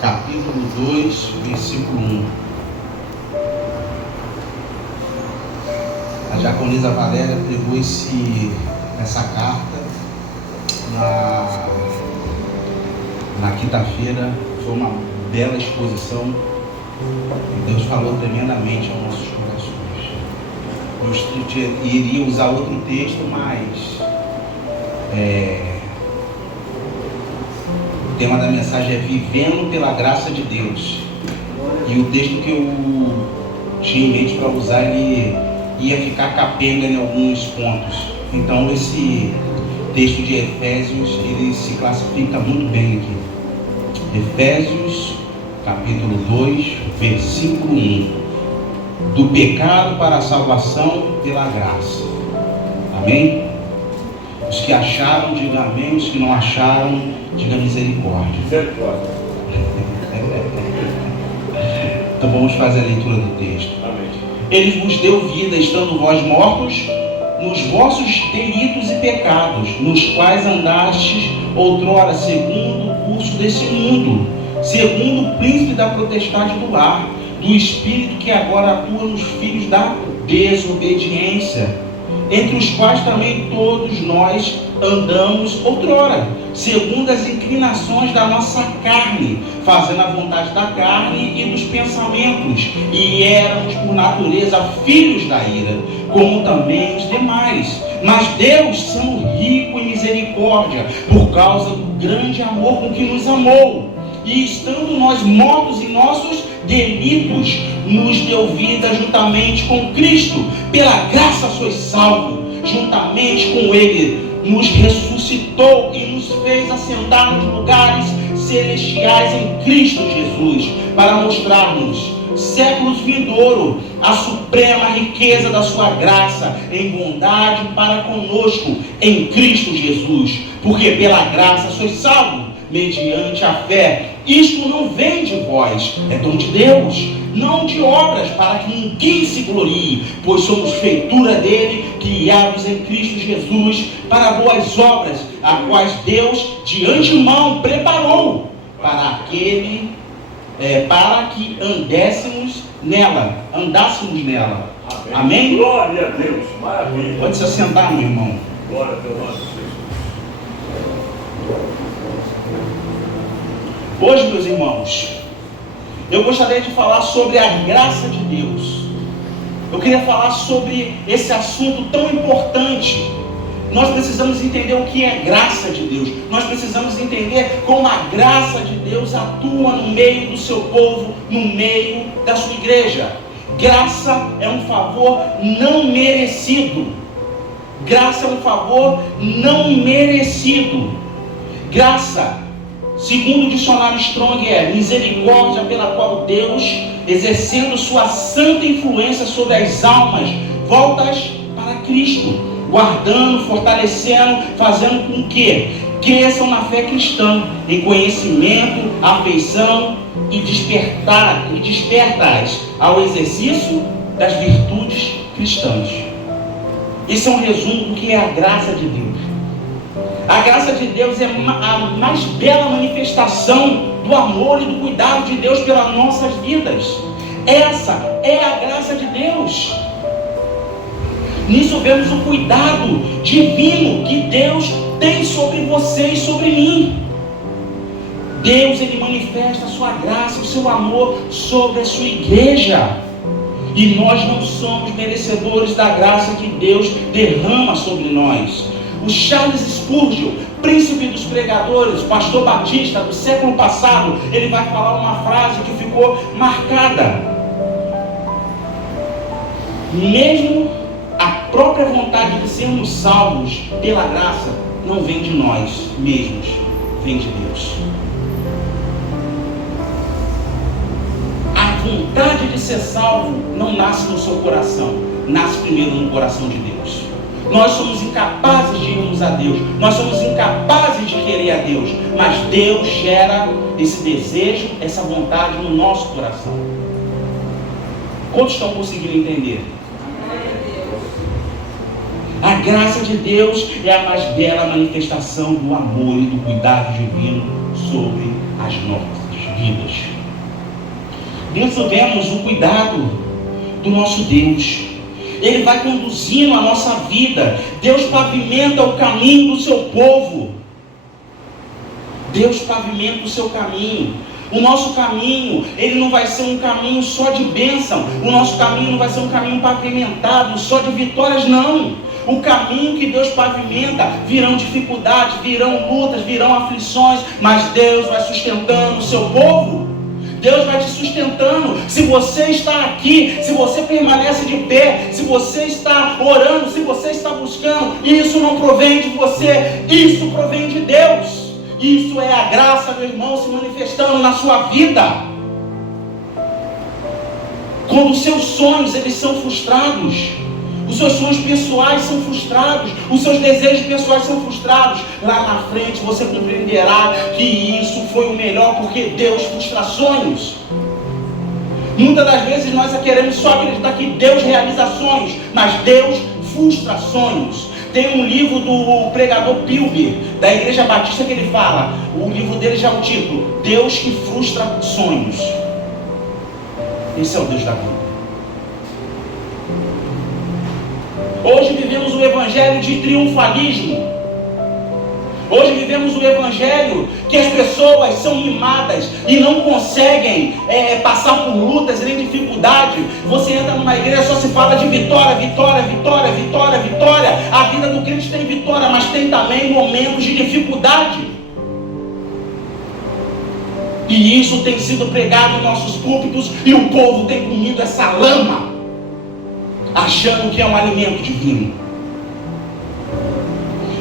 Capítulo 2, versículo 1. A diaconisa Valéria pregou essa carta na quinta-feira. Foi uma bela exposição e Deus falou tremendamente aos nossos corações. Eu iria usar outro texto, mas o tema da mensagem é Vivendo pela Graça de Deus. E o texto que eu tinha em mente para usar, ele ia ficar capenga em alguns pontos. Então esse texto de Efésios, ele se classifica muito bem aqui. Efésios, capítulo 2, versículo 1. Do pecado para a salvação pela graça. Amém? Os que acharam, digam amém. Os que não acharam, digam misericórdia. Então vamos fazer a leitura do texto. Amém. Ele vos deu vida, estando vós mortos nos vossos delitos e pecados, nos quais andastes outrora segundo o curso desse mundo, segundo o príncipe da potestade do ar, do espírito que agora atua nos filhos da desobediência, entre os quais também todos nós andamos outrora, segundo as inclinações da nossa carne, fazendo a vontade da carne e dos pensamentos, e éramos por natureza filhos da ira, como também os demais. Mas Deus, sendo rico em misericórdia, por causa do grande amor com que nos amou, e estando nós mortos em nossos delitos, nos deu vida juntamente com Cristo. Pela graça sois salvos, juntamente com Ele nos ressuscitou e nos fez assentar nos lugares celestiais em Cristo Jesus, para mostrar-nos séculos vindouro a suprema riqueza da sua graça em bondade para conosco em Cristo Jesus. Porque pela graça sois salvos mediante a fé. Isto não vem de vós, é dom de Deus, não de obras, para que ninguém se glorie, pois somos feitura dele, criados em Cristo Jesus para boas obras, as quais Deus de antemão preparou para que andássemos nela. Amém? Amém? Glória a Deus, maravilha. Pode se assentar, meu irmão. Glória a Deus. Hoje, meus irmãos, eu gostaria de falar sobre a graça de Deus. Eu queria falar sobre esse assunto tão importante. Nós precisamos entender o que é graça de Deus. Nós precisamos entender como a graça de Deus atua no meio do seu povo, no meio da sua igreja. Graça é um favor não merecido. Graça é um favor não merecido. Graça, segundo o dicionário Strong, é misericórdia pela qual Deus, exercendo sua santa influência sobre as almas voltas para Cristo, guardando, fortalecendo, fazendo com que cresçam na fé cristã, em conhecimento, afeição e despertas ao exercício das virtudes cristãs. Esse é um resumo do que é a graça de Deus. A graça de Deus é a mais bela manifestação do amor e do cuidado de Deus pelas nossas vidas. Essa é a graça de Deus. Nisso vemos o cuidado divino que Deus tem sobre você e sobre mim. Deus, Ele manifesta a sua graça, o seu amor sobre a sua igreja. E nós não somos merecedores da graça que Deus derrama sobre nós. O Charles Spurgeon, príncipe dos pregadores, pastor batista do século passado, ele vai falar uma frase que ficou marcada. Mesmo a própria vontade de sermos salvos pela graça não vem de nós mesmos, vem de Deus. A vontade de ser salvo não nasce no seu coração, nasce primeiro no coração de Deus. Nós somos incapazes de irmos a Deus, nós somos incapazes de querer a Deus, mas Deus gera esse desejo, essa vontade no nosso coração. Quantos estão conseguindo entender? A graça de Deus é a mais bela manifestação do amor e do cuidado divino sobre as nossas vidas. Nós vemos o cuidado do nosso Deus. Ele vai conduzindo a nossa vida. Deus pavimenta o caminho do seu povo. Deus pavimenta o seu caminho. O nosso caminho, ele não vai ser um caminho só de bênção. O nosso caminho não vai ser um caminho pavimentado, só de vitórias, não. O caminho que Deus pavimenta, virão dificuldades, virão lutas, virão aflições, mas Deus vai sustentando o seu povo. Deus vai te sustentando. Se você está aqui, se você permanece de pé, se você está orando, se você está buscando, isso não provém de você, isso provém de Deus. Isso é a graça, meu irmão, se manifestando na sua vida. Quando os seus sonhos, eles são frustrados, os seus sonhos pessoais são frustrados, os seus desejos pessoais são frustrados, lá na frente você compreenderá que isso foi o melhor, porque Deus frustra sonhos. Muitas das vezes nós queremos só acreditar que Deus realiza sonhos, mas Deus frustra sonhos. Tem um livro do pregador Pilber, da Igreja Batista, que ele fala, o livro dele já é o título, Deus que frustra sonhos. Esse é o Deus da vida. Hoje vivemos o evangelho de triunfalismo. Hoje vivemos o evangelho que as pessoas são mimadas e não conseguem passar por lutas e nem dificuldade. Você entra numa igreja, só se fala de vitória, vitória, vitória, vitória, vitória. A vida do crente tem vitória, mas tem também momentos de dificuldade. E isso tem sido pregado em nossos púlpitos e o povo tem comido essa lama, achando que é um alimento divino.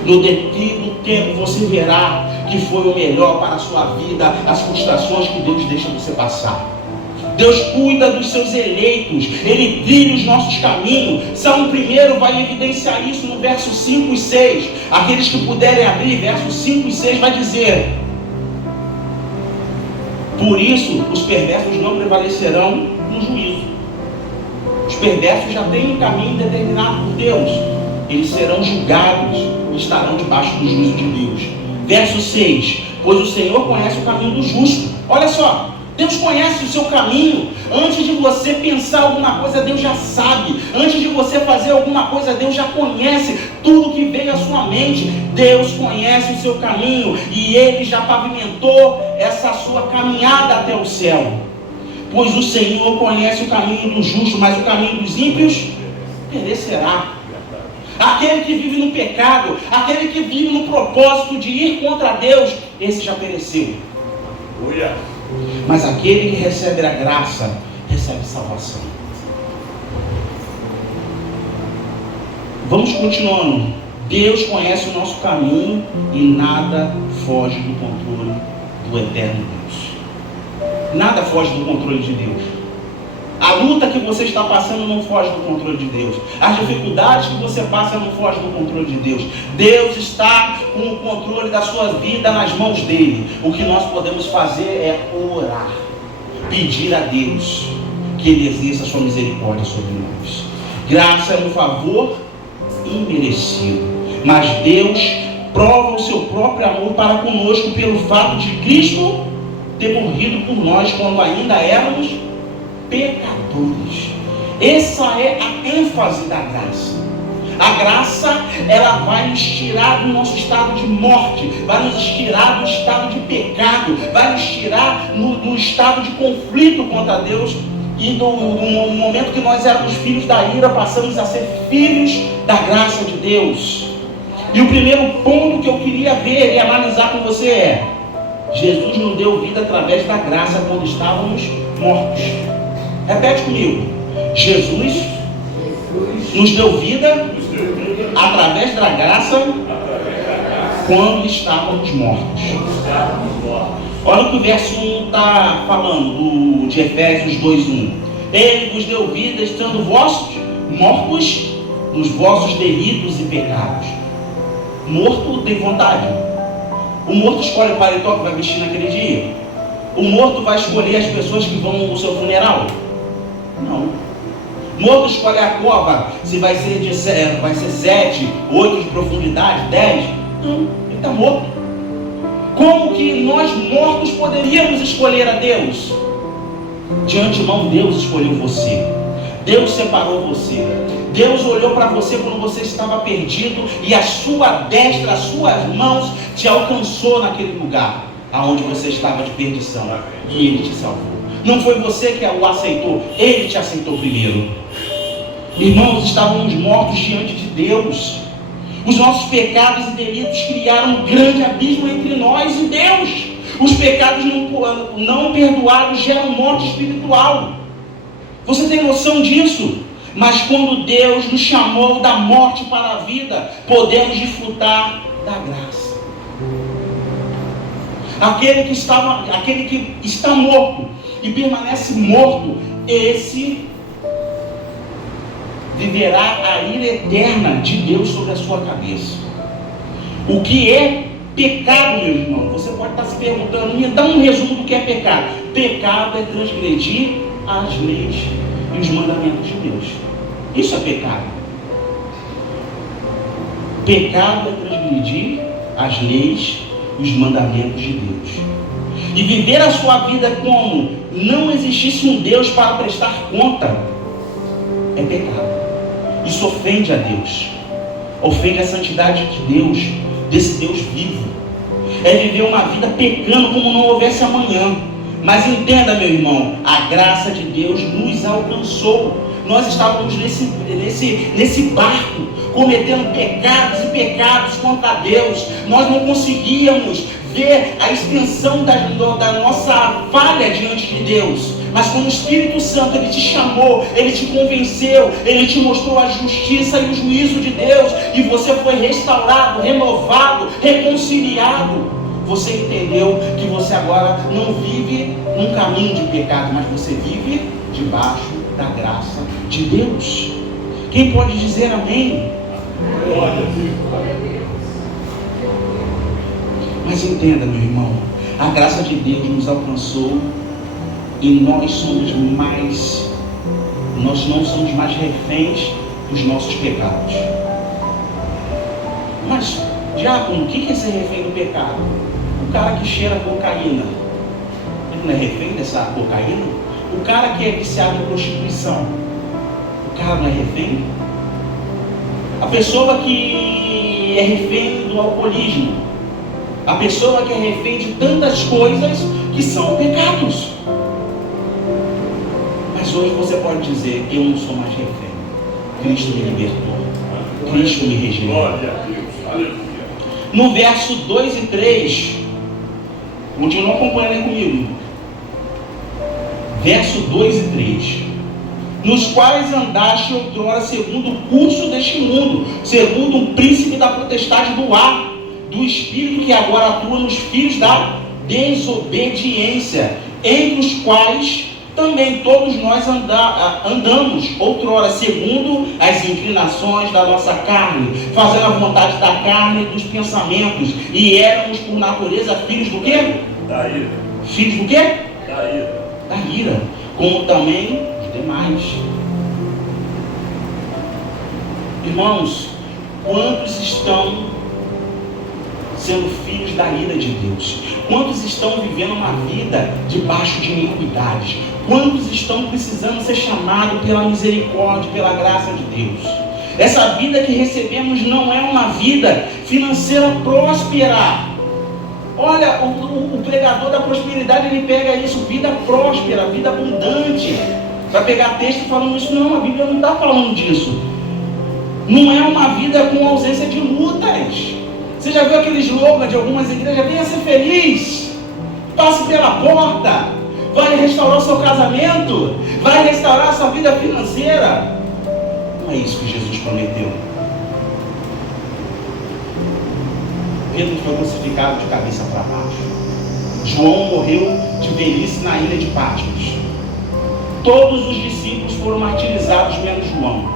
No devido tempo você verá que foi o melhor para a sua vida, as frustrações que Deus deixa você passar. Deus cuida dos seus eleitos, Ele trilha os nossos caminhos. Salmo 1 vai evidenciar isso no verso 5 e 6. Aqueles que puderem abrir, versos 5 e 6 vai dizer: por isso os perversos não prevalecerão no juízo. Os perversos já têm um caminho determinado por Deus. Eles serão julgados, estarão debaixo do juízo de Deus. Verso 6: pois o Senhor conhece o caminho do justo. Olha só, Deus conhece o seu caminho. Antes de você pensar alguma coisa, Deus já sabe. Antes de você fazer alguma coisa, Deus já conhece tudo que veio à sua mente. Deus conhece o seu caminho e Ele já pavimentou essa sua caminhada até o céu. Pois o Senhor conhece o caminho do justo, mas o caminho dos ímpios perecerá. Aquele que vive no pecado, aquele que vive no propósito de ir contra Deus, esse já pereceu. Mas aquele que recebe a graça, recebe salvação. Vamos continuando. Deus conhece o nosso caminho e nada foge do controle do eterno Deus. Nada foge do controle de Deus. A luta que você está passando não foge do controle de Deus. As dificuldades que você passa não fogem do controle de Deus. Deus está com o controle da sua vida nas mãos dele. O que nós podemos fazer é orar, pedir a Deus que Ele exerça a sua misericórdia sobre nós. Graça é um favor imerecido, mas Deus prova o seu próprio amor para conosco pelo fato de Cristo ter morrido por nós quando ainda éramos pecadores. Essa é a ênfase da graça. A graça, ela vai nos tirar do nosso estado de morte, vai nos tirar do estado de pecado, vai nos tirar do estado de conflito contra Deus, e do momento que nós éramos filhos da ira, passamos a ser filhos da graça de Deus. E o primeiro ponto que eu queria ver e analisar com você é: Jesus nos deu vida através da graça quando estávamos mortos. Repete comigo. Jesus nos deu vida através da graça quando estávamos mortos. Olha o que o verso 1 está falando, de Efésios 2:1. Ele vos deu vida estando vossos mortos nos vossos delitos e pecados. Morto tem vontade. O morto escolhe o paletó que vai vestir naquele dia. O morto vai escolher as pessoas que vão no seu funeral? Não. Morto escolhe a cova, se vai ser 7, 8 de profundidade, 10. Não, ele está morto. Como que nós mortos poderíamos escolher a Deus? De antemão, Deus escolheu você. Deus separou você. Deus olhou para você quando você estava perdido e a sua destra, as suas mãos te alcançou naquele lugar aonde você estava de perdição. E Ele te salvou. Não foi você que o aceitou, Ele te aceitou primeiro. Irmãos, estávamos mortos diante de Deus. Os nossos pecados e delitos criaram um grande abismo entre nós e Deus. Os pecados não perdoados geram morte espiritual. Você tem noção disso? Mas quando Deus nos chamou da morte para a vida, podemos desfrutar da graça. Aquele que está morto e permanece morto, esse viverá a ira eterna de Deus sobre a sua cabeça. O que é pecado, meu irmão? Você pode estar se perguntando, me dá um resumo do que é pecado. Pecado é transgredir as leis e os mandamentos de Deus. Isso é pecado. Pecado é transgredir as leis e os mandamentos de Deus. E viver a sua vida como não existisse um Deus para prestar conta é pecado. Isso ofende a Deus. Ofende a santidade de Deus, desse Deus vivo. É viver uma vida pecando como não houvesse amanhã. Mas entenda, meu irmão, a graça de Deus nos alcançou. Nós estávamos nesse barco, cometendo pecados e pecados contra Deus. Nós não conseguíamos ver a extensão da nossa falha diante de Deus. Mas quando o Espírito Santo Ele te chamou, Ele te convenceu, Ele te mostrou a justiça e o juízo de Deus, e você foi restaurado, renovado, reconciliado, você entendeu que você agora não vive num caminho de pecado, mas você vive debaixo da graça de Deus. Quem pode dizer amém? Mas entenda, meu irmão, a graça de Deus nos alcançou e nós não somos mais reféns dos nossos pecados. Mas, Diácono, o que é ser refém do pecado? O cara que cheira cocaína, ele não é refém dessa cocaína? O cara que é viciado em prostituição, o cara não é refém? A pessoa que é refém do alcoolismo, a pessoa que é refém de tantas coisas que são pecados. Mas hoje você pode dizer, eu não sou mais refém. Cristo me libertou. Cristo me regenerou. No verso 2 e 3, continua acompanhando comigo. Verso 2 e 3. Nos quais andaste outrora segundo o curso deste mundo, segundo o príncipe da potestade do ar, do espírito que agora atua nos filhos da desobediência, entre os quais também todos nós andamos outrora segundo as inclinações da nossa carne, fazendo a vontade da carne e dos pensamentos, e éramos por natureza filhos do quê? Da ira. Filhos do quê? Da ira. Da ira, como também os demais. Irmãos, quantos estão sendo filhos da ira de Deus? Quantos estão vivendo uma vida debaixo de iniquidades? Quantos estão precisando ser chamados pela misericórdia, pela graça de Deus? Essa vida que recebemos não é uma vida financeira próspera. Olha, o pregador da prosperidade, ele pega isso, vida próspera, vida abundante. Vai pegar texto falando isso. Não, a Bíblia não está falando disso. Não é uma vida com ausência de lutas. Você já viu aquele slogan de algumas igrejas? Venha ser feliz, passe pela porta, vai restaurar o seu casamento, vai restaurar a sua vida financeira. Não é isso que Jesus prometeu. Pedro foi crucificado de cabeça para baixo. João morreu de velhice na ilha de Patmos. Todos os discípulos foram martirizados, menos João.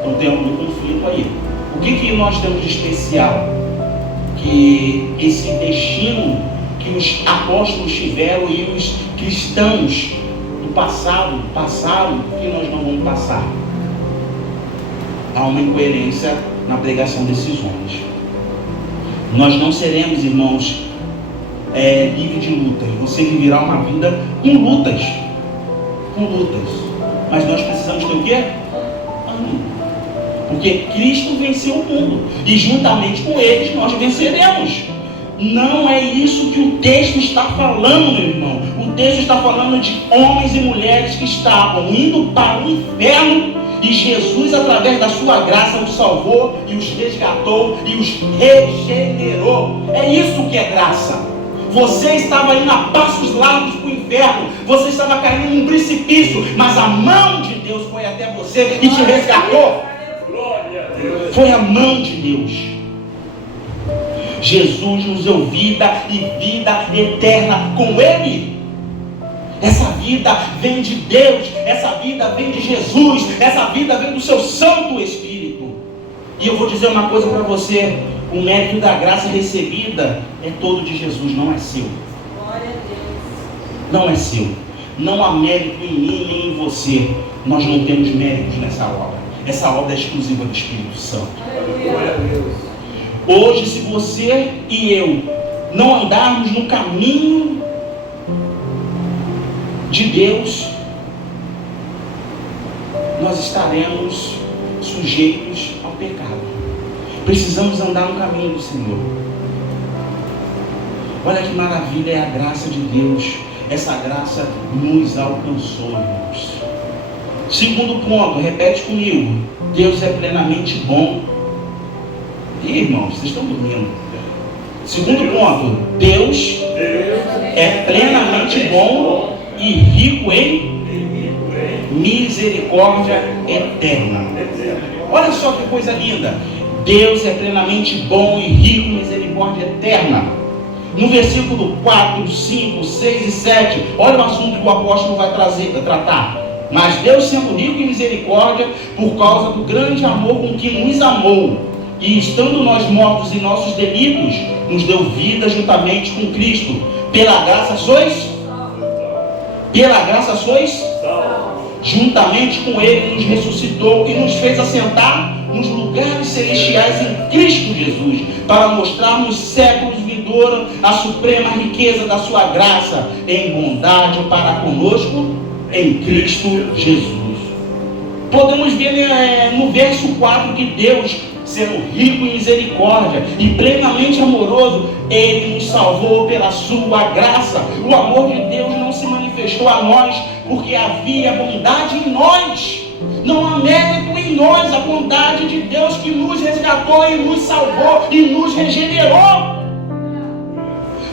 Então temos um conflito aí. O que nós temos de especial? Que esse destino que os apóstolos tiveram e os cristãos do passado passaram, por que nós não vamos passar? Há uma incoerência na pregação desses homens. Nós não seremos, irmãos, livres de lutas. Você viverá uma vida com lutas. Mas nós precisamos ter o quê? Ânimo. Porque Cristo venceu o mundo. E juntamente com eles nós venceremos. Não é isso que o texto está falando, meu irmão. O texto está falando de homens e mulheres que estavam indo para o inferno, e Jesus, através da sua graça, os salvou e os resgatou e os regenerou. É isso que é graça. Você estava indo a passos largos para o inferno, você estava caindo num precipício, mas a mão de Deus foi até você e te resgatou. Glória a Deus. Foi a mão de Deus. Jesus nos deu vida e vida eterna com Ele. Essa vida vem de Deus, essa vida vem de Jesus, essa vida vem do seu Santo Espírito. E eu vou dizer uma coisa para você: o mérito da graça recebida é todo de Jesus, não é seu. Glória a Deus. Não é seu. Não há mérito em mim nem em você. Nós não temos méritos nessa obra. Essa obra é exclusiva do Espírito Santo. Glória a Deus. Hoje, se você e eu não andarmos no caminho de Deus, nós estaremos sujeitos ao pecado. Precisamos andar no caminho do Senhor. Olha que maravilha é a graça de Deus. Essa graça nos alcançou, irmãos. Segundo ponto, repete comigo: Deus é plenamente bom. Ih, irmãos, vocês estão dormindo. Segundo ponto, Deus é plenamente bom e rico em misericórdia eterna. Olha só que coisa linda. Deus é plenamente bom e rico em misericórdia eterna. No versículo 4, 5, 6 e 7, olha o assunto que o apóstolo vai tratar. Mas Deus, sendo rico em misericórdia, por causa do grande amor com que nos amou, e estando nós mortos em nossos delitos, nos deu vida juntamente com Cristo. Pela graça sois? Juntamente com Ele nos ressuscitou e nos fez assentar nos lugares celestiais em Cristo Jesus, para mostrar nos séculos vindouros a suprema riqueza da sua graça em bondade para conosco em Cristo Jesus. Podemos ver no verso 4 que Deus, sendo rico em misericórdia e plenamente amoroso, Ele nos salvou pela sua graça. O amor de Deus não se manifestou a nós porque havia bondade em nós. Não há mérito em nós, a bondade de Deus que nos resgatou e nos salvou e nos regenerou.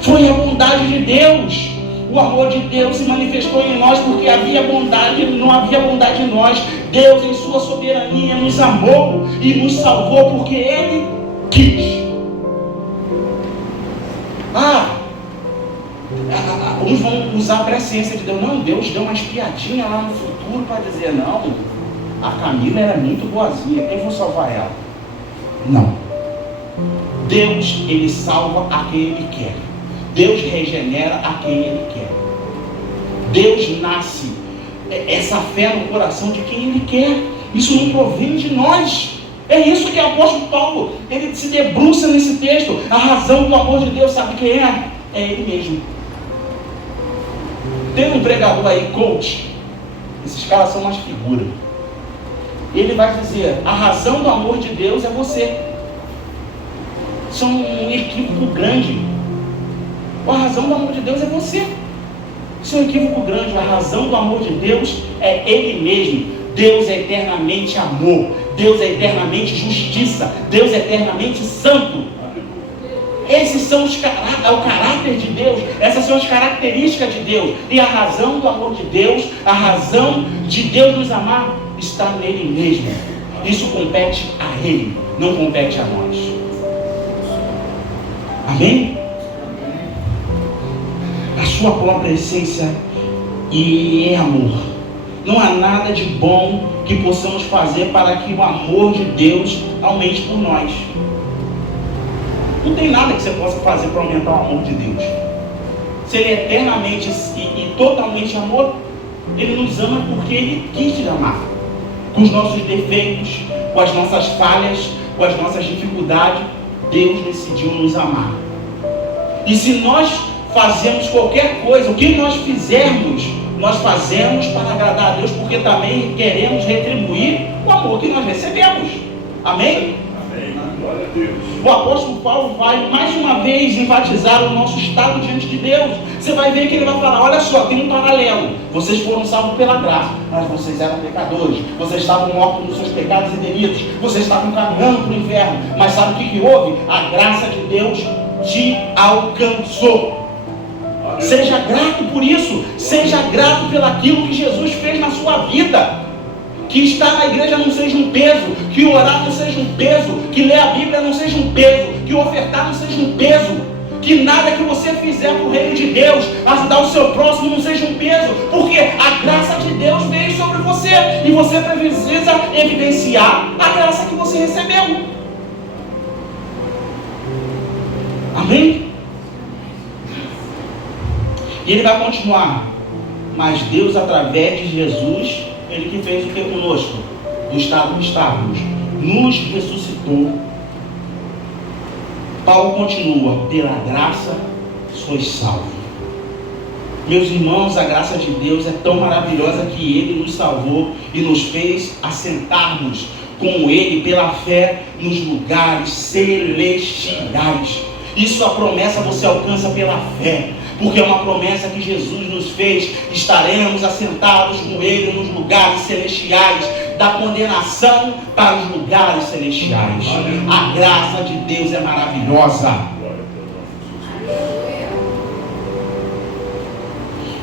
Foi a bondade de Deus. O amor de Deus se manifestou em nós porque havia bondade, não havia bondade em nós. Deus, em sua soberania, nos amou e nos salvou porque Ele quis. Uns vão usar a presciência de Deus. Não, Deus deu uma espiadinha lá no futuro para dizer: não, a Camila era muito boazinha, eu vou salvar ela. Não. Deus, Ele salva a quem Ele quer. Deus regenera a quem Ele quer. Deus nasce essa fé no coração de quem Ele quer. Isso não provém de nós. É isso que o apóstolo Paulo, ele se debruça nesse texto. A razão do amor de Deus, sabe quem é? É Ele mesmo. Tem um pregador aí, coach. Esses caras são umas figuras. Ele vai dizer: a razão do amor de Deus é você. Isso é um equívoco grande. A razão do amor de Deus é você. Isso é um equívoco grande. A razão do amor de Deus é Ele mesmo. Deus é eternamente amor. Deus é eternamente justiça. Deus é eternamente santo. Esses são é o caráter de Deus. Essas são as características de Deus. E a razão do amor de Deus, a razão de Deus nos amar, está nele mesmo. Isso compete a Ele, não compete a nós. Amém? A sua própria essência e é amor. Não há nada de bom que possamos fazer para que o amor de Deus aumente por nós. Não tem nada que você possa fazer para aumentar o amor de Deus. Se Ele é eternamente e totalmente amor, Ele nos ama porque Ele quis te amar. Com os nossos defeitos, com as nossas falhas, com as nossas dificuldades, Deus decidiu nos amar. E se nós fazemos qualquer coisa, o que nós fizermos, nós fazemos para agradar a Deus, porque também queremos retribuir o amor que nós recebemos. Amém? Amém. Glória a Deus. O apóstolo Paulo vai mais uma vez enfatizar o nosso estado diante de Deus. Você vai ver que ele vai falar, olha só, tem um paralelo. Vocês foram salvos pela graça, mas vocês eram pecadores. Vocês estavam mortos nos seus pecados e delitos. Vocês estavam caminhando para o inferno. Mas sabe o que houve? A graça de Deus te alcançou. Seja grato por isso. Seja grato pelaquilo que Jesus fez na sua vida. Que estar na igreja não seja um peso, que orar não seja um peso, que ler a Bíblia não seja um peso, que ofertar não seja um peso, que nada que você fizer para o reino de Deus, ajudar o seu próximo, não seja um peso, porque a graça de Deus veio sobre você e você precisa evidenciar a graça que você recebeu. Amém? E ele vai continuar. Mas Deus, através de Jesus, Ele que fez o que conosco? Do estado que estávamos, nos ressuscitou. Paulo continua, pela graça sois salvos. Meus irmãos, a graça de Deus é tão maravilhosa que Ele nos salvou e nos fez assentarmos com Ele pela fé nos lugares celestiais. Isso, a promessa você alcança pela fé, porque é uma promessa que Jesus nos fez. Estaremos assentados com Ele nos lugares celestiais, da condenação para os lugares celestiais. A graça de Deus é maravilhosa.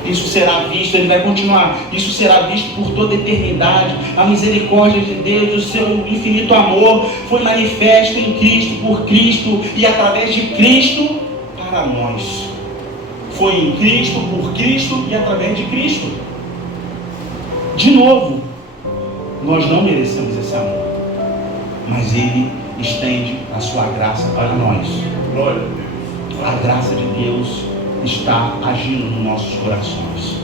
Isso será visto, ele vai continuar, isso será visto por toda a eternidade. A misericórdia de Deus e o seu infinito amor foi manifesto em Cristo, por Cristo e através de Cristo para nós. Foi em Cristo, por Cristo e através de Cristo. De novo, nós não merecemos esse amor, mas Ele estende a sua graça para nós. Glória a Deus. A graça de Deus está agindo nos nossos corações.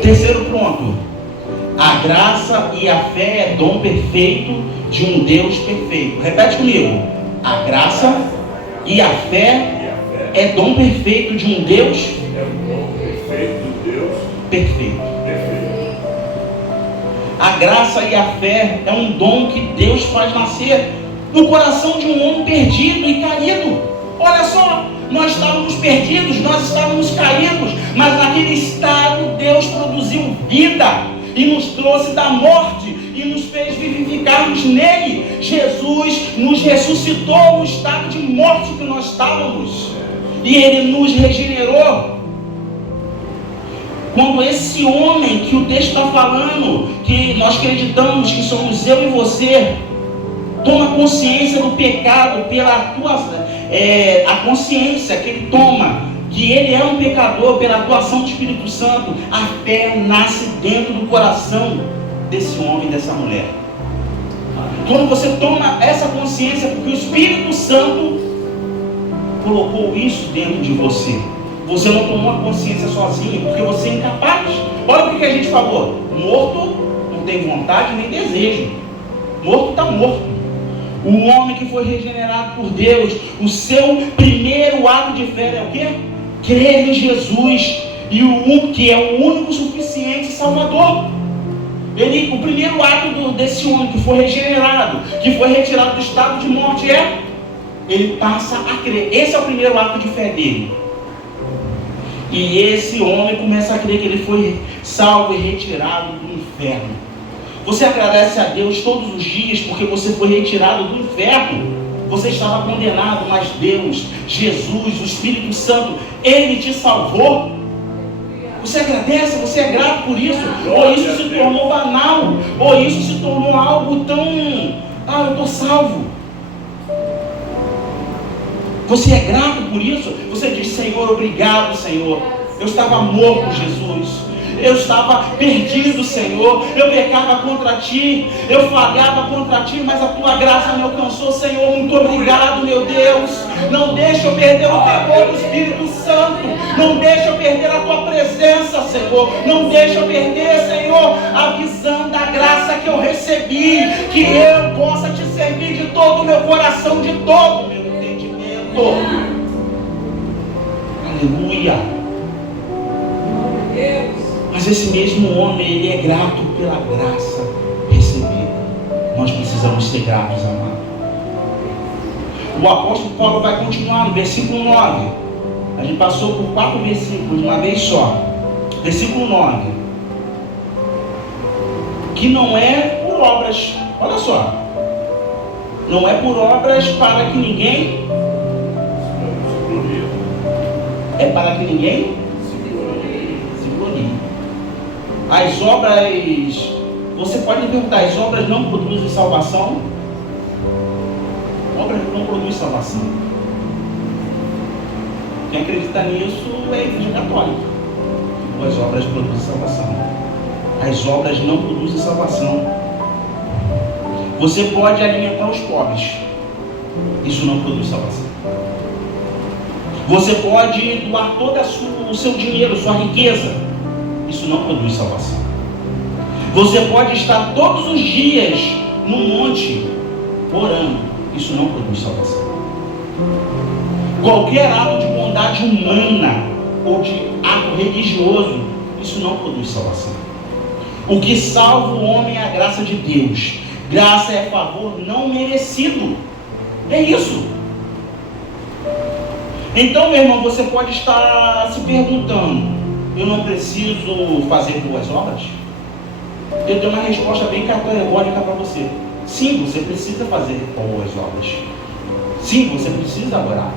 Terceiro ponto, a graça e a fé é dom perfeito de um Deus perfeito. Repete comigo, a graça e a fé é dom perfeito de um Deus Perfeito de Deus. perfeito. Perfeito. A graça e a fé é um dom que Deus faz nascer no coração de um homem perdido e caído. Olha só, nós estávamos perdidos, nós estávamos caídos, mas naquele estado Deus produziu vida e nos trouxe da morte e nos fez vivificarmos nele. Jesus nos ressuscitou no estado de morte que nós estávamos e Ele nos regenerou. Quando esse homem que o texto está falando, que nós acreditamos que somos eu e você, toma consciência do pecado pela a consciência que ele toma, que ele é um pecador pela atuação do Espírito Santo, a fé nasce dentro do coração desse homem, dessa mulher. Quando você toma essa consciência, porque o Espírito Santo colocou isso dentro de você. Você não tomou a consciência sozinho, porque você é incapaz. Olha o que a gente falou: morto não tem vontade nem desejo. Morto está morto. O homem que foi regenerado por Deus, o seu primeiro ato de fé é o quê? Crer em Jesus, e o que é o único suficiente Salvador. O primeiro ato desse homem que foi regenerado, que foi retirado do estado de morte, ele passa a crer. Esse é o primeiro ato de fé dele. E esse homem começa a crer que ele foi salvo e retirado do inferno. Você agradece a Deus todos os dias porque você foi retirado do inferno. Você estava condenado, mas Deus, Jesus, o Espírito Santo, Ele te salvou. Você agradece, você é grato por isso. Ou isso se tornou banal, ou isso se tornou algo tão... eu estou salvo. Você é grato por isso? Você diz: Senhor, obrigado, Senhor. Eu estava morto, Jesus. Eu estava perdido, Senhor. Eu pecava contra Ti, eu falhava contra Ti, mas a Tua graça me alcançou, Senhor. Muito obrigado, meu Deus. Não deixa eu perder o temor do Espírito Santo. Não deixa eu perder a Tua presença, Senhor. chegou. Não deixa eu perder, Senhor, a visão da graça que eu recebi, que eu possa te servir de todo o meu coração, de todo o meu entendimento. Aleluia. Mas esse mesmo homem, ele é grato pela graça recebida. Nós precisamos ser gratos, amado. O apóstolo Paulo vai continuar no versículo 9. A gente passou por 4 versículos de uma vez só. Versículo 9. Que não é por obras, olha só, não é por obras para que ninguém, é para que ninguém se glorie. As obras, você pode perguntar, as obras não produzem salvação? Obras não produzem salvação. Quem acredita nisso é a Igreja Católica. As obras produzem salvação. As obras não produzem salvação. Você pode alimentar os pobres. Isso não produz salvação. Você pode doar todo o seu dinheiro, sua riqueza. Isso não produz salvação. Você pode estar todos os dias no monte orando. Isso não produz salvação. Qualquer ato de bondade humana ou de ato religioso, isso não produz salvação. O que salva o homem é a graça de Deus. Graça é favor não merecido. É isso. Então, meu irmão, você pode estar se perguntando: eu não preciso fazer boas obras? Eu tenho uma resposta bem categórica para você. Sim, você precisa fazer boas obras. Sim, você precisa orar.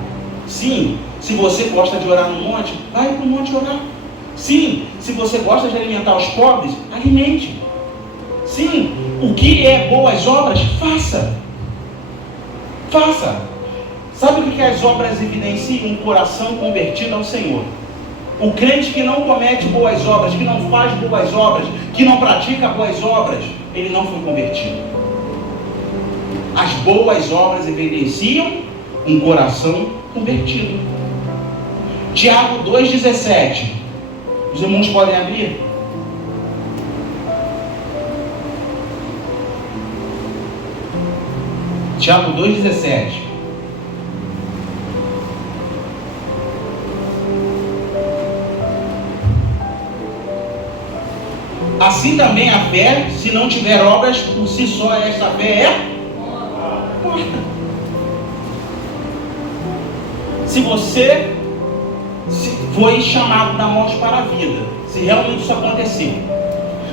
Sim, se você gosta de orar no monte, vai para o monte orar. Sim, se você gosta de alimentar os pobres, alimente. Sim, o que é boas obras, faça. Faça. Sabe o que as obras evidenciam? Um coração convertido ao Senhor. O crente que não comete boas obras, que não faz boas obras, que não pratica boas obras, ele não foi convertido. As boas obras evidenciam um coração convertido. Tiago 2,17. Os irmãos podem abrir? Tiago 2,17. Assim também a fé, se não tiver obras, por si só esta fé é morta. Se você foi chamado da morte para a vida, se realmente isso aconteceu,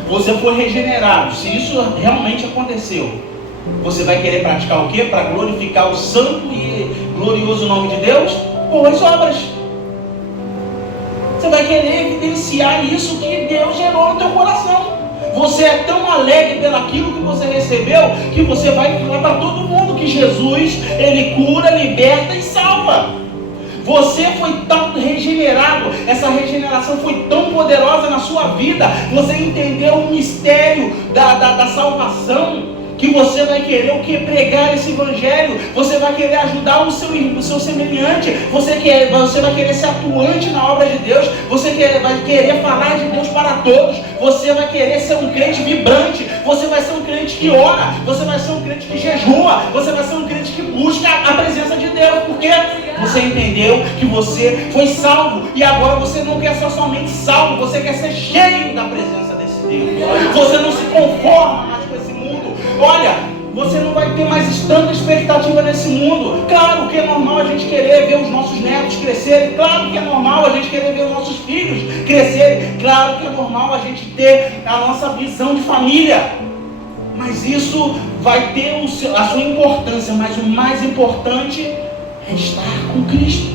você foi regenerado, se isso realmente aconteceu, você vai querer praticar o quê? Para glorificar o santo e glorioso nome de Deus? Boas obras. Você vai querer evidenciar isso que Deus gerou no teu coração. Você é tão alegre pelaquilo que você recebeu, que você vai falar para todo mundo que Jesus, Ele cura, liberta e salva. Você foi tão regenerado, essa regeneração foi tão poderosa na sua vida, você entendeu o mistério da salvação, que você vai querer o que? Pregar esse evangelho. Você vai querer ajudar o seu semelhante. Você vai querer ser atuante na obra de Deus. Você vai querer falar de Deus para todos. Você vai querer ser um crente vibrante. Você vai ser um crente que ora. Você vai ser um crente que jejua. Você vai ser um crente que busca a presença de Deus. Porque você entendeu que você foi salvo. E agora você não quer ser somente salvo. Você quer ser cheio da presença desse Deus. Você não se conforma mais com esse mundo. Olha, você não vai ter mais tanta expectativa nesse mundo. Claro que é normal a gente querer ver os nossos netos crescerem. Claro que é normal a gente querer ver os nossos filhos crescerem. Claro que é normal a gente ter a nossa visão de família. Mas isso vai ter a sua importância. Mas o mais importante é estar com Cristo.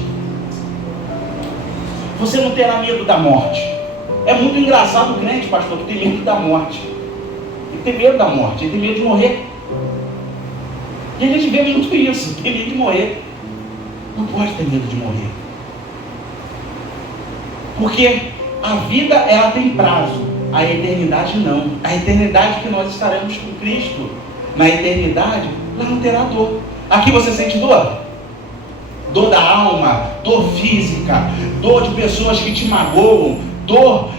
Você não terá medo da morte. É muito engraçado o crente, pastor, que tem medo da morte. Ele tem medo da morte, ele tem medo de morrer. E a gente vê muito isso, tem medo de morrer. Não pode ter medo de morrer. Porque a vida, ela tem prazo, a eternidade não. A eternidade que nós estaremos com Cristo, na eternidade, lá não terá dor. Aqui você sente dor? Dor da alma, dor física, dor de pessoas que te magoam, dor,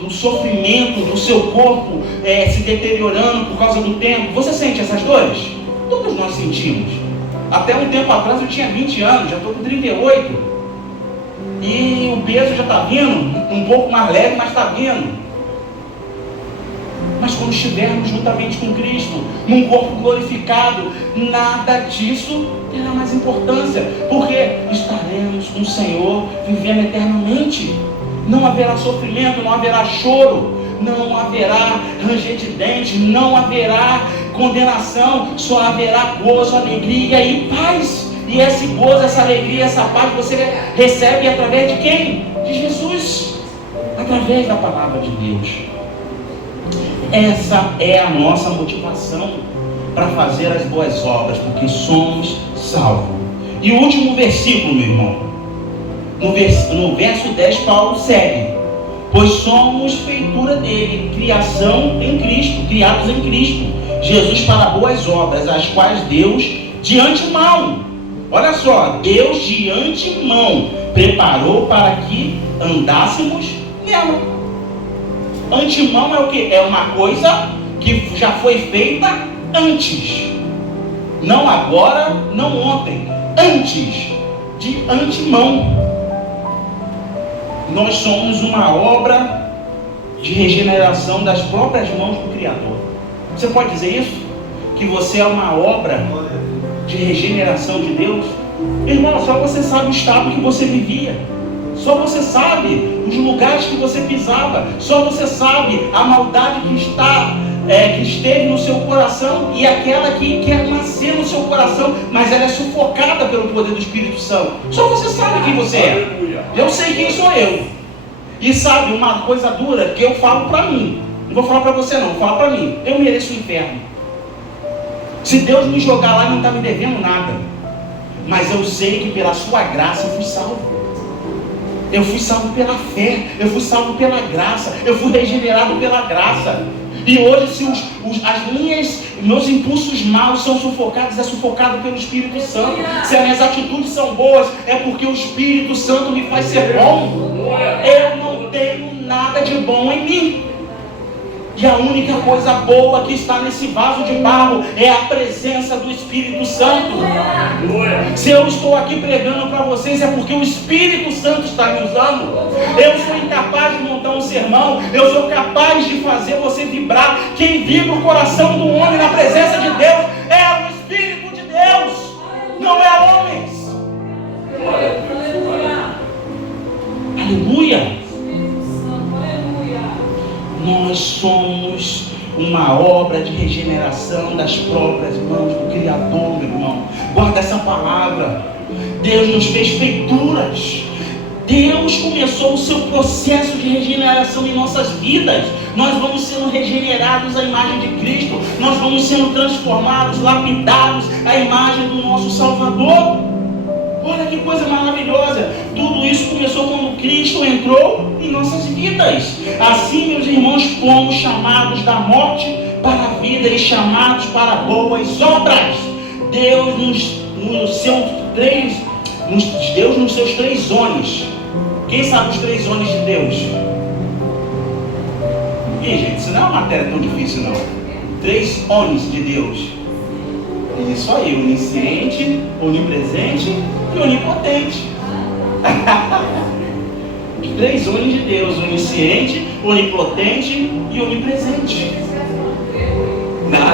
do sofrimento, do seu corpo se deteriorando por causa do tempo. Você sente essas dores? Todos nós sentimos. Até um tempo atrás eu tinha 20 anos, já estou com 38. E o peso já está vindo, um pouco mais leve, mas está vindo. Mas quando estivermos juntamente com Cristo, num corpo glorificado, nada disso terá mais importância, porque estaremos com o Senhor vivendo eternamente. Não haverá sofrimento, não haverá choro, não haverá ranger de dentes, não haverá condenação, só haverá gozo, alegria e paz. E esse gozo, essa alegria, essa paz você recebe através de quem? De Jesus, através da palavra de Deus. Essa é a nossa motivação para fazer as boas obras, porque somos salvos. E o último versículo, meu irmão, no verso 10, Paulo segue: pois somos feitura dele, criação em Cristo, criados em Cristo Jesus para boas obras, as quais Deus de antemão, olha só, Deus de antemão preparou para que andássemos nela. Antemão é o que? É uma coisa que já foi feita antes, não agora, não ontem, antes, de antemão. Nós somos uma obra de regeneração das próprias mãos do Criador. Você pode dizer isso? Que você é uma obra de regeneração de Deus? Irmão, só você sabe o estado que você vivia. Só você sabe os lugares que você pisava. Só você sabe a maldade que esteve no seu coração e aquela que quer nascer no seu coração, mas ela é sufocada pelo poder do Espírito Santo. Só você sabe quem você é. Eu sei quem sou eu. E sabe uma coisa dura que eu falo pra mim. Não vou falar pra você não, vou falar pra mim. Eu mereço o inferno. Se Deus me jogar lá, Ele não está me devendo nada. Mas eu sei que pela sua graça eu fui salvo. Eu fui salvo pela fé, eu fui salvo pela graça, eu fui regenerado pela graça. E hoje, se meus impulsos maus são sufocados, é sufocado pelo Espírito Santo. Se as minhas atitudes são boas, é porque o Espírito Santo me faz ser bom. Eu não tenho nada de bom em mim. E a única coisa boa que está nesse vaso de barro é a presença do Espírito Santo. Se eu estou aqui pregando para vocês, é porque o Espírito Santo está me usando. Eu sou incapaz de montar um sermão, eu sou capaz de fazer você vibrar. Quem vibra o coração do homem na presença de Deus é o Espírito de Deus, não é homens. Aleluia. Nós somos uma obra de regeneração das próprias mãos do Criador, meu irmão. Guarda essa palavra. Deus nos fez feituras. Deus começou o seu processo de regeneração em nossas vidas. Nós vamos sendo regenerados à imagem de Cristo. Nós vamos sendo transformados, lapidados à imagem do nosso Salvador. Olha que coisa maravilhosa. Tudo isso começou quando Cristo entrou em nossas vidas. Assim, meus irmãos, fomos chamados da morte para a vida e chamados para boas obras. Deus nos seus 3 ones. Quem sabe os 3 ones de Deus? E gente, isso não é uma matéria tão difícil não. 3 ones de Deus. Isso aí, onisciente, onipresente e onipotente. Os 3 ones de Deus: onisciente, onipotente e onipresente. Não.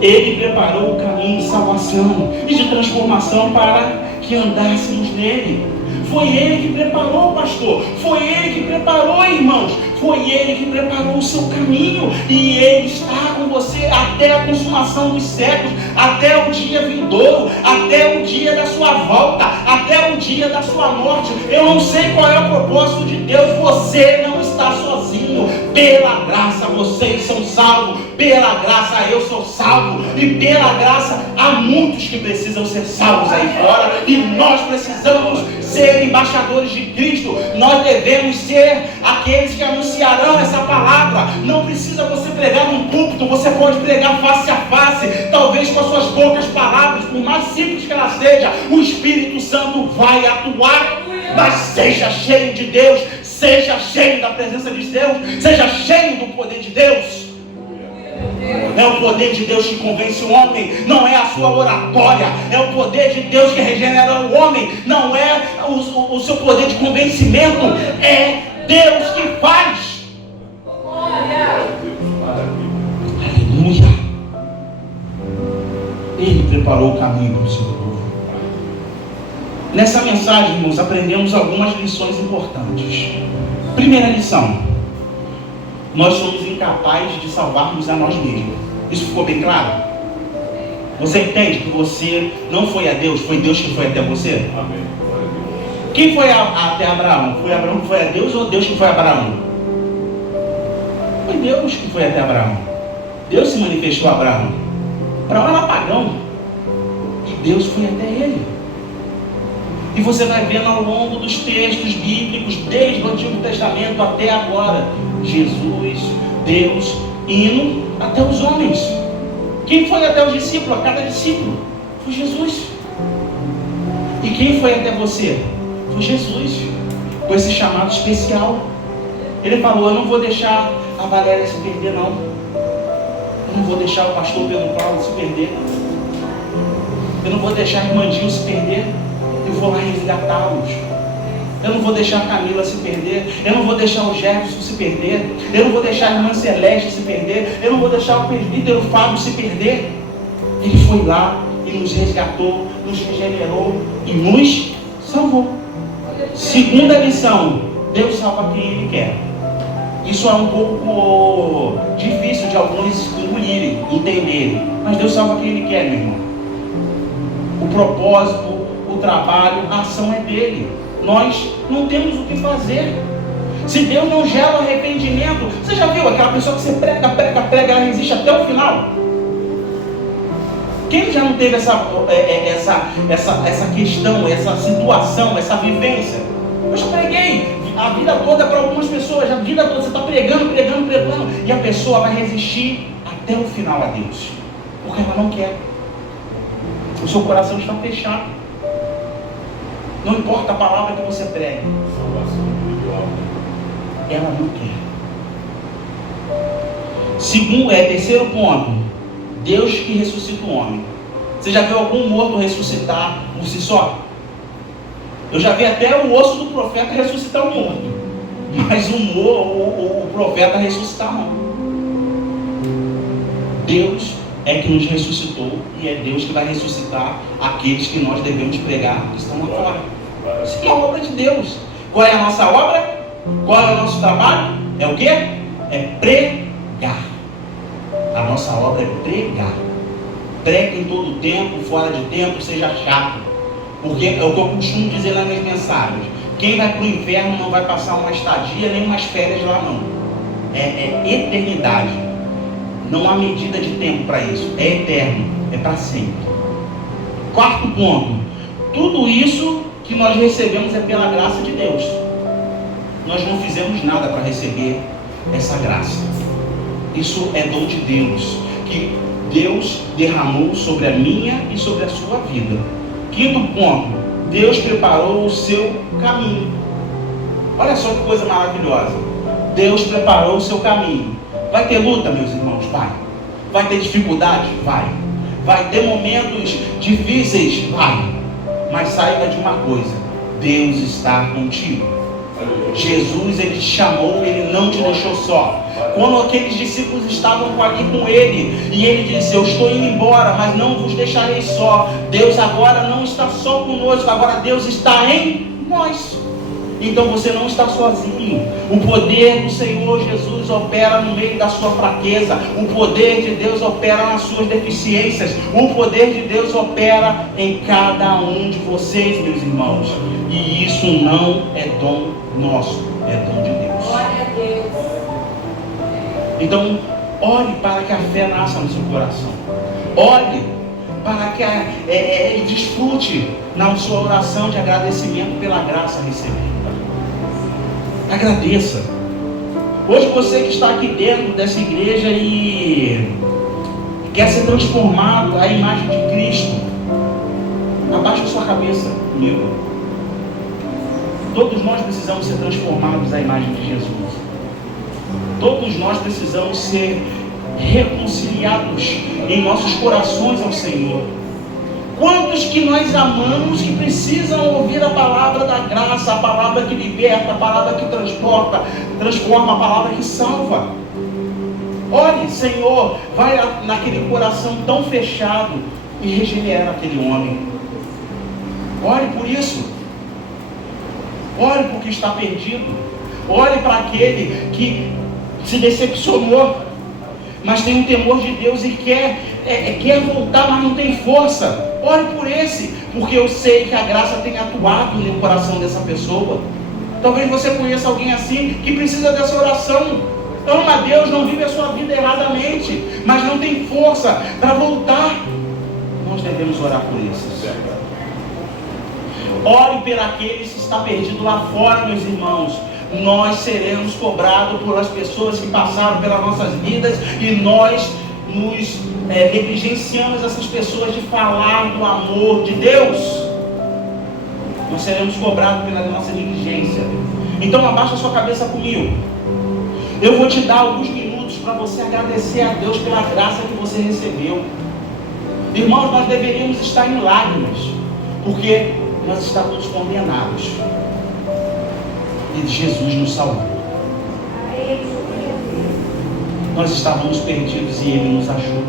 Ele preparou o caminho de salvação e de transformação para que andássemos nele. Foi Ele que preparou, pastor. Foi Ele que preparou, irmãos. Foi Ele que preparou o seu caminho. E Ele está com você até a consumação dos séculos, até o dia vindouro, até o dia da sua volta, até o dia da sua morte. Eu não sei qual é o propósito de Deus. Você não está sozinho. Pela graça vocês são salvos. Pela graça eu sou salvo. E pela graça há muitos que precisam ser salvos aí fora. E nós precisamos ser embaixadores de Cristo. Nós devemos ser aqueles que anunciarão essa palavra. Não precisa você pregar num púlpito, você pode pregar face a face, talvez com as suas poucas palavras, por mais simples que ela seja, o Espírito Santo vai atuar. Mas seja cheio de Deus, seja cheio da presença de Deus, seja cheio do poder de Deus. É o poder de Deus que convence o homem, não é a sua oratória. É o poder de Deus que regenera o homem, não é o seu poder de convencimento. É Deus que faz. Aleluia. Ele preparou o caminho para o seu povo. Nessa mensagem, irmãos, aprendemos algumas lições importantes. Primeira lição: nós somos incapazes de salvarmos a nós mesmos. Isso ficou bem claro? Você entende que você não foi a Deus, foi Deus que foi até você? Amém. Quem foi até Abraão? Foi Abraão que foi a Deus ou Deus que foi a Abraão? Foi Deus que foi até Abraão. Deus se manifestou a Abraão. Abraão era pagão e Deus foi até ele. E você vai vendo ao longo dos textos bíblicos, desde o Antigo Testamento até agora, Jesus, Deus, indo até os homens. Quem foi até os discípulos? A cada discípulo foi Jesus. E quem foi até você? Foi Jesus, com esse chamado especial. Ele falou: eu não vou deixar a Valéria se perder, não. Eu não vou deixar o pastor Pedro Paulo se perder. Eu não vou deixar a irmã Gil se perder. Eu vou lá resgatá-los. Eu não vou deixar a Camila se perder. Eu não vou deixar o Jefferson se perder. Eu não vou deixar a irmã Celeste se perder. Eu não vou deixar o presbítero Fábio se perder. Ele foi lá e nos resgatou, nos regenerou e nos salvou. Segunda lição: Deus salva quem Ele quer. Isso é um pouco difícil de alguns engolirem, entenderem. Mas Deus salva quem Ele quer, meu irmão. O propósito, o trabalho, a ação é dele. Nós não temos o que fazer. Se Deus não gera arrependimento, você já viu aquela pessoa que você prega, ela resiste até o final? Quem já não teve essa questão, essa situação, essa vivência? Eu já preguei a vida toda para algumas pessoas, a vida toda você está pregando, e a pessoa vai resistir até o final a Deus, porque ela não quer. O seu coração está fechado. Não importa a palavra que você prega, ela não quer. Terceiro ponto: Deus que ressuscita o homem. Você já viu algum morto ressuscitar por si só? Eu já vi até o osso do profeta ressuscitar o morto, mas o profeta ressuscitar não. Deus é que nos ressuscitou, e é Deus que vai ressuscitar aqueles que nós devemos pregar, que estão lá fora. Isso é a obra de Deus. Qual é a nossa obra? Qual é o nosso trabalho? É o quê? É pregar. A nossa obra é pregar. Pregue em todo tempo, fora de tempo, seja chato. Porque é o que eu costumo dizer nas minhas mensagens: quem vai para o inferno não vai passar uma estadia nem umas férias lá, não. É eternidade. Não há medida de tempo para isso. É eterno, é para sempre. Quarto ponto: tudo isso que nós recebemos é pela graça de Deus. Nós não fizemos nada para receber essa graça. Isso é dom de Deus, que Deus derramou sobre a minha e sobre a sua vida. Quinto ponto: Deus preparou o seu caminho. Olha só que coisa maravilhosa. Deus preparou o seu caminho. Vai ter luta, meus irmãos? Vai. Vai ter dificuldade? Vai. Vai ter momentos difíceis? Vai. Mas saiba de uma coisa: Deus está contigo. Jesus, Ele te chamou, Ele não te deixou só. Quando aqueles discípulos estavam ali com Ele, e Ele disse: eu estou indo embora, mas não vos deixarei só. Deus agora não está só conosco, agora Deus está em nós. Então você não está sozinho. O poder do Senhor Jesus opera no meio da sua fraqueza. O poder de Deus opera nas suas deficiências. O poder de Deus opera em cada um de vocês, meus irmãos. E isso não é dom nosso, é dom de Deus. Glória a Deus. Então, ore para que a fé nasça no seu coração. Ore para que desfrute na sua oração de agradecimento pela graça recebida. Agradeça. Hoje você que está aqui dentro dessa igreja e quer ser transformado à imagem de Cristo, abaixe a sua cabeça comigo. Todos nós precisamos ser transformados à imagem de Jesus. Todos nós precisamos ser reconciliados em nossos corações ao Senhor. Quantos que nós amamos que precisam ouvir a palavra da graça, a palavra que liberta, a palavra que transforma, a palavra que salva. Ore, Senhor, vai naquele coração tão fechado e regenera aquele homem. Ore por isso. Ore porque está perdido. Ore para aquele que se decepcionou, mas tem um temor de Deus e quer voltar, mas não tem força. Ore por esse, porque eu sei que a graça tem atuado no coração dessa pessoa. Talvez você conheça alguém assim, que precisa dessa oração. Ama a Deus, não vive a sua vida erradamente, mas não tem força para voltar. Nós devemos orar por esses. Ore por aqueles que estão perdidos lá fora, meus irmãos. Nós seremos cobrados pelas pessoas que passaram pelas nossas vidas e nós nos negligenciamos essas pessoas de falar do amor de Deus. Nós seremos cobrados pela nossa negligência. Então abaixa a sua cabeça comigo. Eu vou te dar alguns minutos para você agradecer a Deus pela graça que você recebeu. Irmãos, nós deveríamos estar em lágrimas, porque nós estávamos condenados e Jesus nos salvou. Nós estávamos perdidos e Ele nos achou.